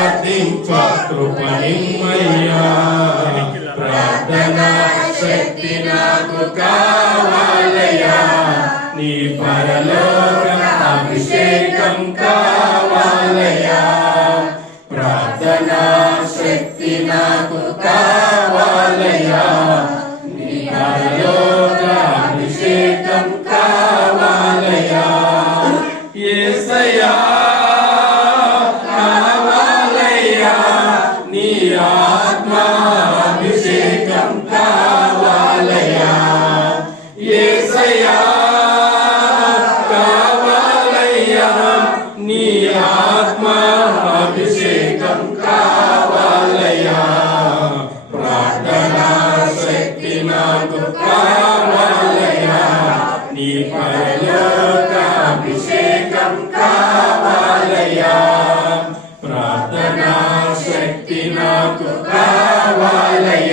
ప్రార్థించు కృపనిమ్మయ్యా ప్రార్థనా శక్తి నాకు కావాలయ్యా నీ పరలోక అభిషేకం కావాలయ్యా ప్రార్థనా శక్తి నాకు కావాలయ్యా నీ పరలోక అభిషేకం కావాలయ్యా యేసయ్యా కావాలయ్యా నీ ఆత్మ అభిషేకం కావాలయ్యా యేసయ్యా కావాలయ్యా నీ ఆత్మ అభిషేకం కావాలయ్యా ప్రార్థనా శక్తి నాకు కావాలయ్యా నీ పరలోక అభిషేకం కావాలయ్యా ప్రార్థనా శక్తి నాకు కావాలయ్యా